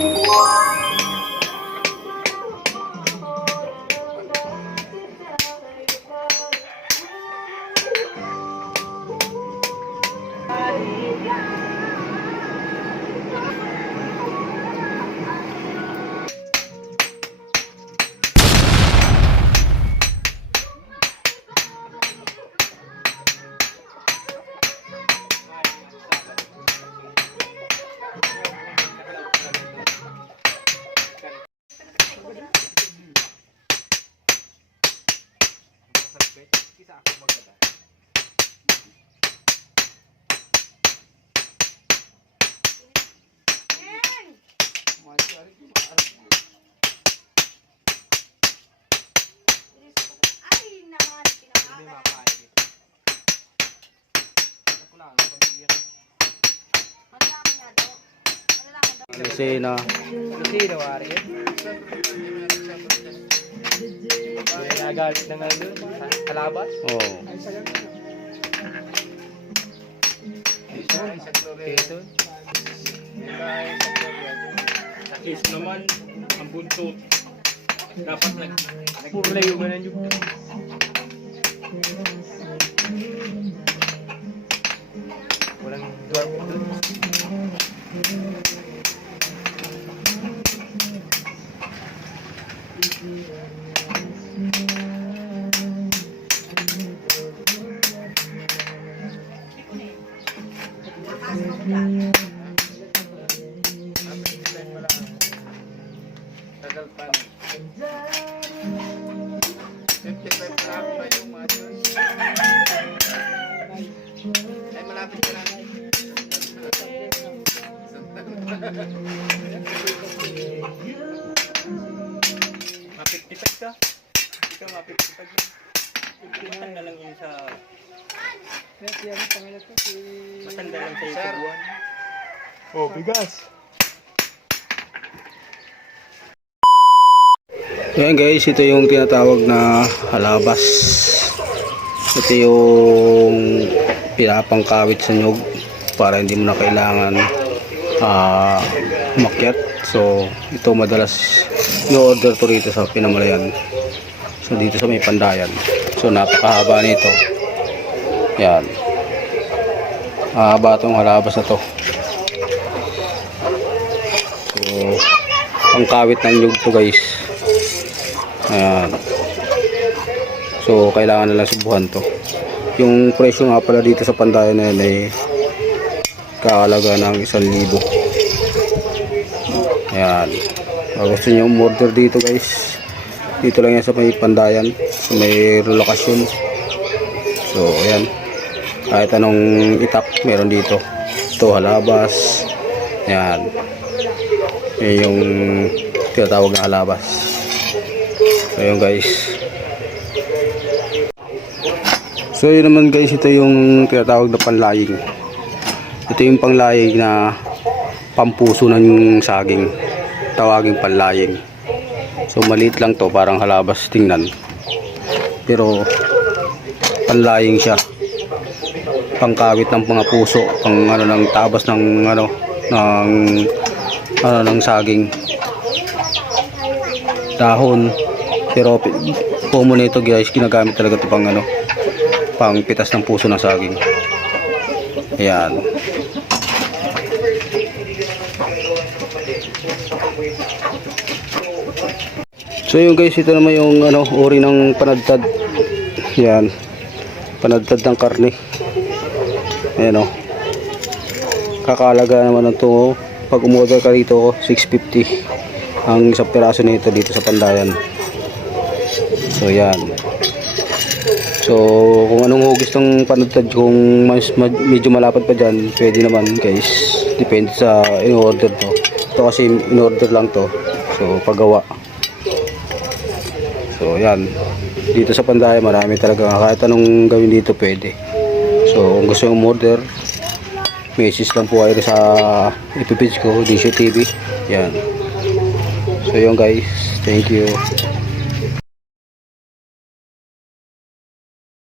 Ay, Malalaman nga daw. Malalaman daw. Kasi na Ari? Nagalit na nga doon. Kalabas? oh. Quezon? Is naman, ang buntot. Dapat nag... Puro layugan ng yung Tagal pa na. 55 lang pa yung ano. Ay, malapit ka na. Ma-55 ka? Ikaw ma-55 na. 55 na lang yun sa... Matanda lang sa'yo sa buwan. Oh, bigas. Ayan guys, ito yung tinatawag na halabas. Ito yung pinapangkawit sa nyog para hindi mo na kailangan ah umakyat. So, ito madalas i-order to rito sa Pinamalayan. So, dito sa may pandayan. So, napakahaba nito. Yan. Mahaba itong halabas na to. So, pangkawit ng nyog to guys. Ayan. So, kailangan na lang subuhan to. Yung presyo nga pala dito sa pandayan na yan ay kakalaga ng isang libo. Ayan. Kung gusto nyo umorder dito guys, dito lang yan sa may pandayan, sa may lokasyon. So, ayan. Kahit anong itak meron dito. Ito, halabas. Ayan. Yan yung tinatawag na halabas. So guys. So yun naman guys, ito yung tinatawag na panlaying. Ito yung panglaying na pampuso ng saging. Tawaging panlaying. So maliit lang to, parang halabas tingnan. Pero panlaying siya. Pangkawit ng mga puso, pang ano ng tabas ng ano ng ano ng saging dahon pero pumo nito guys. Ginagamit talaga ito pang ano pang pitas ng puso ng saging. Ayan. So yun guys. Ito naman yung ano uri ng panadtad. Yan panadtad ng karne. Ayan o kakalaga naman ng to pag umorder ka rito 650 ang isang piraso nito dito sa Pandayan so yan. So kung anong hugis ng panagtad kung mas, ma- medyo malapad pa dyan pwede naman guys. Depende sa in-order to. Ito kasi in-order lang to. So paggawa. So yan. Dito sa Pandayan marami talaga. Kahit anong gawin dito pwede. So kung gusto yung order message lang po kayo sa ipipage ko, Disho TV. Yan. So yun guys, thank you.